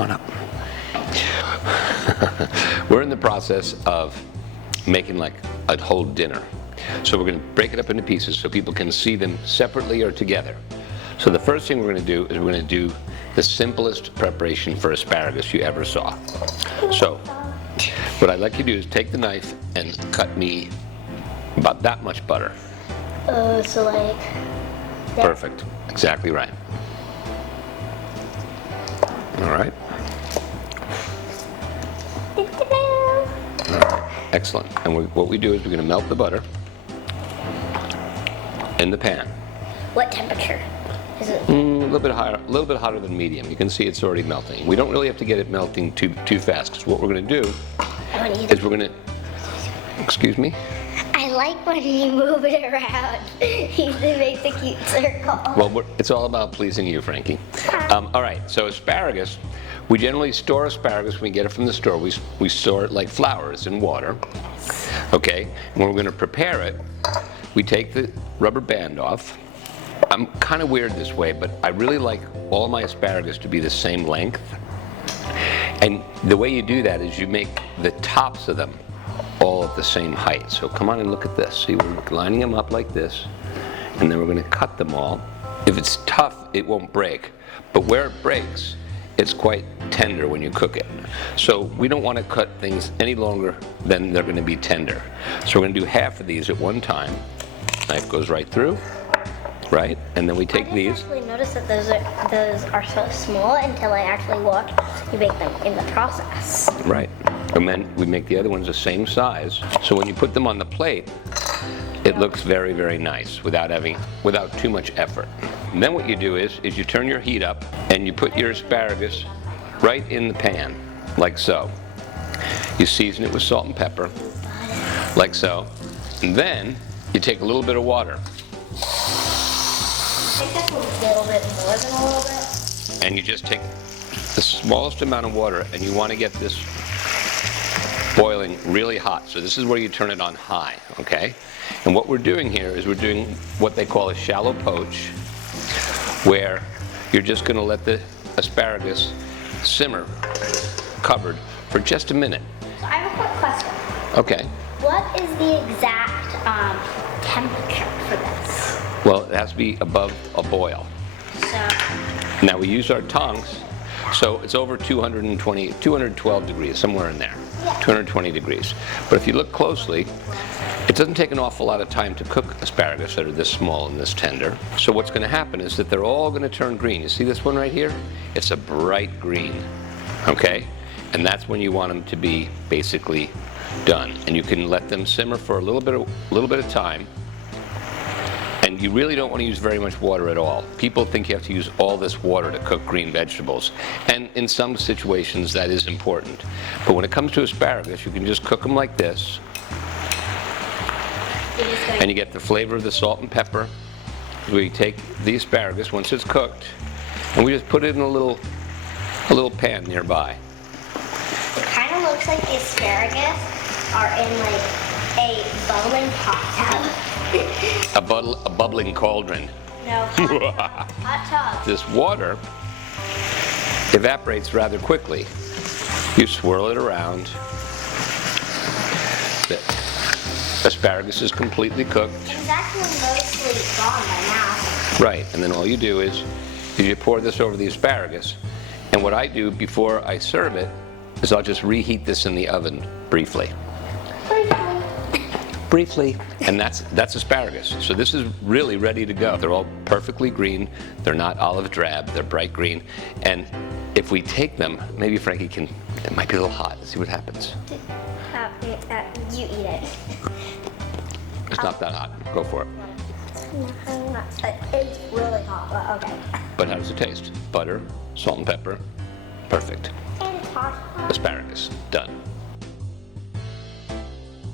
come on up. We're in the process of making like a whole dinner. So we're going to break it up into pieces so people can see them separately or together. So the first thing we're going to do is we're going to do the simplest preparation for asparagus you ever saw. So what I'd like you to do is take the knife and cut me about that much butter. So like that. Perfect. Exactly right. All right. Excellent. And what we do is we're going to melt the butter in the pan. What temperature is it? A little bit higher, a little bit hotter than medium. You can see it's already melting. We don't really have to get it melting too fast, because what we're going to do is we're going to. Excuse me. I like when you move it around. It makes a cute circle. Well, it's all about pleasing you, Frankie. All right. So asparagus. We generally store asparagus when we get it from the store. We store it like flowers in water. Okay. When we're going to prepare it, we take the rubber band off. I'm kind of weird this way, but I really like all my asparagus to be the same length. And the way you do that is you make the tops of them all at the same height. So come on and look at this. See, we're lining them up like this, and then we're going to cut them all. If it's tough, it won't break. But where it breaks, it's quite tender when you cook it. So we don't want to cut things any longer than they're going to be tender. So we're going to do half of these at one time. Knife goes right through, right? And then we take these. I didn't actually notice that those are so small until I actually watched you make them in the process. Right. And then we make the other ones the same size. So when you put them on the plate, it looks very, very nice without too much effort. And then what you do is you turn your heat up and you put your asparagus right in the pan, like so. You season it with salt and pepper, like so. And then you take a little bit of water. I think that's a little bit more than a little bit. And you just take the smallest amount of water, and you want to get this boiling really hot. So this is where you turn it on high, okay? And what we're doing here is we're doing what they call a shallow poach, where you're just going to let the asparagus simmer covered for just a minute. So I have a quick question. Okay. What is the exact temperature for this? Well, it has to be above a boil. So Now we use our tongs, so it's over 212 degrees, somewhere in there. Yeah. 220 degrees. But if you look closely, it doesn't take an awful lot of time to cook asparagus that are this small and this tender. So what's going to happen is that they're all going to turn green. You see this one right here? It's a bright green, okay? And that's when you want them to be basically done. And you can let them simmer for a little bit of time. And you really don't want to use very much water at all. People think you have to use all this water to cook green vegetables. And in some situations that is important. But when it comes to asparagus, you can just cook them like this. And you get the flavor of the salt and pepper. We take the asparagus once it's cooked, and we just put it in a little pan nearby. it kind of looks like the asparagus are in like a bubbling hot tub. A bubbling cauldron. No, hot tub. This water evaporates rather quickly. You swirl it around. The asparagus is completely cooked. It's actually mostly gone by now. Right, and then all you do is you pour this over the asparagus. And what I do before I serve it is I'll just reheat this in the oven briefly. Briefly. And that's asparagus. So this is really ready to go. They're all perfectly green. They're not olive drab. They're bright green. And if we take them, maybe Frankie can, it might be a little hot. Let's see what happens. You eat it. It's not that hot. Go for it. It's really hot, but okay. But how does it taste? Butter, salt and pepper. Perfect. And it's hot. Asparagus. Done.